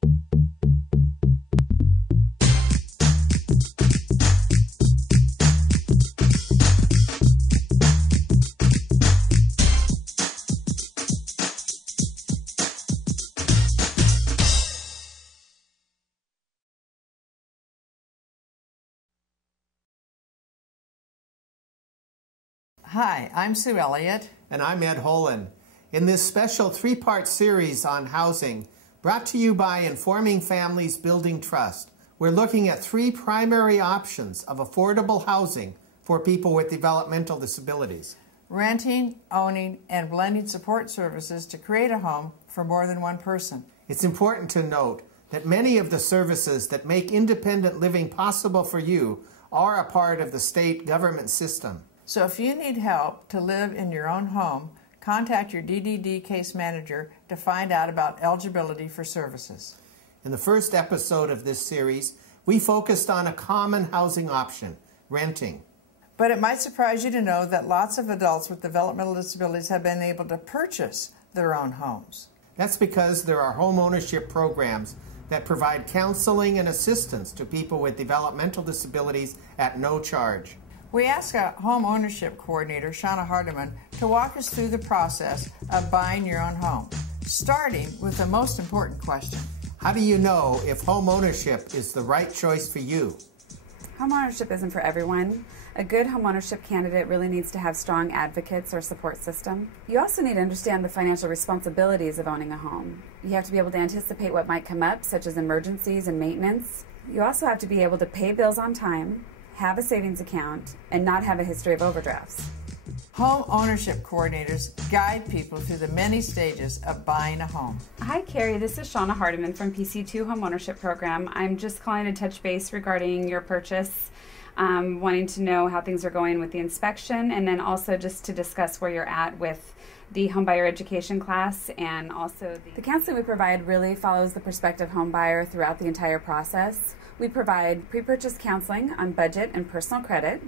Hi, I'm Sue Elliott. And I'm Ed Holen. In this special three-part series on housing, brought to you by Informing Families Building Trust, we're looking at three primary options of affordable housing for people with developmental disabilities. Renting, owning, and blending support services to create a home for more than one person. It's important to note that many of the services that make independent living possible for you are a part of the state government system. So if you need help to live in your own home, contact your DDD case manager to find out about eligibility for services. In the first episode of this series, we focused on a common housing option, renting. But it might surprise you to know that lots of adults with developmental disabilities have been able to purchase their own homes. That's because there are homeownership programs that provide counseling and assistance to people with developmental disabilities at no charge. We asked a home ownership coordinator, Shauna Hardiman, to walk us through the process of buying your own home, starting with the most important question. How do you know if home ownership is the right choice for you? Homeownership isn't for everyone. A good homeownership candidate really needs to have strong advocates or support system. You also need to understand the financial responsibilities of owning a home. You have to be able to anticipate what might come up, such as emergencies and maintenance. You also have to be able to pay bills on time, have a savings account, and not have a history of overdrafts. Home ownership coordinators guide people through the many stages of buying a home. Hi Carrie, this is Shauna Hardiman from PC2 Home Ownership Program. I'm just calling to touch base regarding your purchase, wanting to know how things are going with the inspection, and then also just to discuss where you're at with the homebuyer education class, and also the counseling we provide really follows the prospective homebuyer throughout the entire process. We provide pre-purchase counseling on budget and personal credit.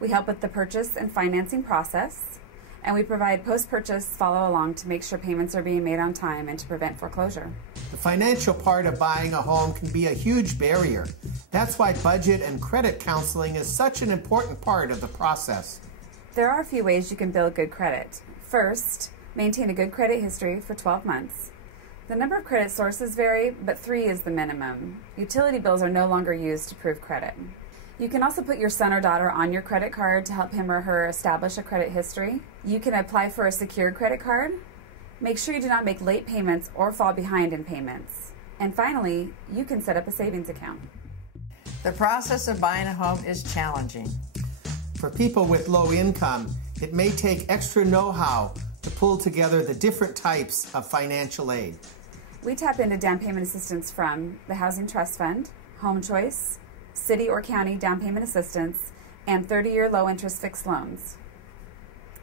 We help with the purchase and financing process, and we provide post-purchase follow-along to make sure payments are being made on time and to prevent foreclosure. The financial part of buying a home can be a huge barrier. That's why budget and credit counseling is such an important part of the process. There are a few ways you can build good credit. First, maintain a good credit history for 12 months. The number of credit sources vary, but 3 is the minimum. Utility bills are no longer used to prove credit. You can also put your son or daughter on your credit card to help him or her establish a credit history. You can apply for a secured credit card. Make sure you do not make late payments or fall behind in payments. And finally, you can set up a savings account. The process of buying a home is challenging. For people with low income, it may take extra know-how to pull together the different types of financial aid. We tap into down payment assistance from the Housing Trust Fund, Home Choice, city or county down payment assistance, and 30-year low-interest fixed loans.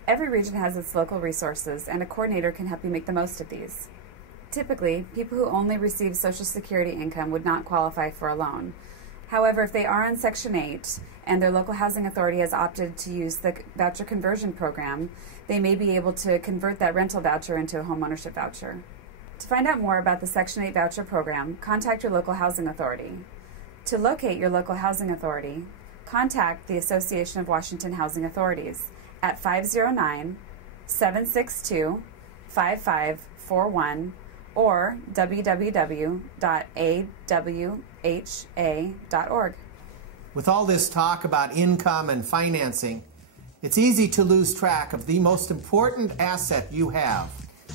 Every region has its local resources, and a coordinator can help you make the most of these. Typically, people who only receive Social Security income would not qualify for a loan. However, if they are on Section 8 and their local housing authority has opted to use the voucher conversion program, they may be able to convert that rental voucher into a homeownership voucher. To find out more about the Section 8 voucher program, contact your local housing authority. To locate your local housing authority, contact the Association of Washington Housing Authorities at 509-762-5541 or www.awha.org. With all this talk about income and financing, it's easy to lose track of the most important asset you have.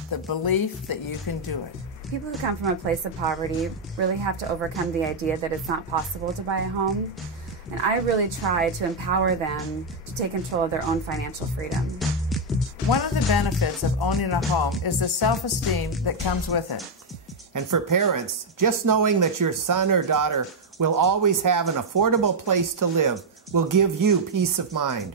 The belief that you can do it. People who come from a place of poverty really have to overcome the idea that it's not possible to buy a home. And I really try to empower them to take control of their own financial freedom. One of the benefits of owning a home is the self-esteem that comes with it. And for parents, just knowing that your son or daughter will always have an affordable place to live will give you peace of mind.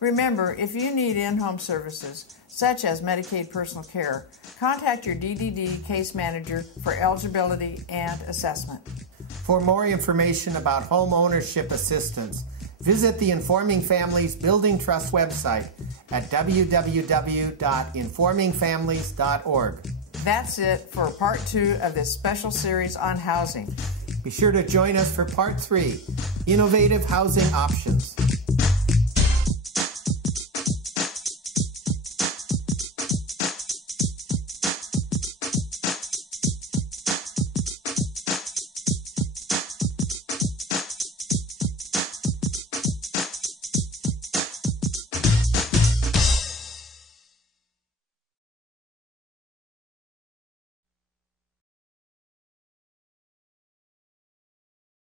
Remember, if you need in-home services, such as Medicaid personal care, contact your DDD case manager for eligibility and assessment. For more information about home ownership assistance, visit the Informing Families Building Trust website at www.informingfamilies.org. That's it for part 2 of this special series on housing. Be sure to join us for part 3, Innovative Housing Options.